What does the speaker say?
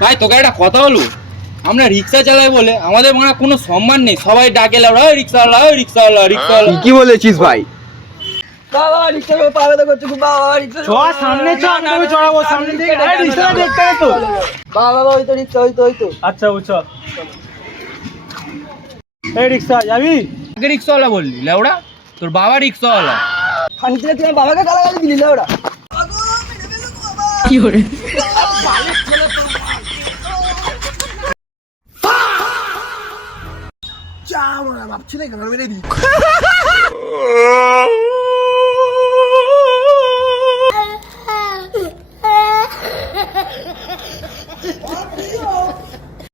ভাই তোকে একটা কথা বলবো, আমরা রিক্সা চালাই বলে আমাদের মানে কোনো সম্মান নেই, সবাই ডাকে লাউড়া ওই রিক্সাওয়ালা ওই রিক্সাওয়ালা রিক্সাওয়ালা। কি বলেছিস ভাই? বাবা রিক্সা পাগল করছে খুব, বাবা রিক্সা সামনে চ, আমি তোকে চড়াবো সামনে থেকে। রিক্সা দেখতে হবে তো। বাবা ওই তো রিক্সা, ওই তো আচ্ছা ও চ। এই রিক্সা যাবি? আগে রিক্সাওয়ালা বললি লাউড়া, তোর বাবা রিক্সাওয়ালা। খানি থেকে তুই বাবাকে গালাগালি দিলি না ওরা। ভাবছি না গান মেরে দিই।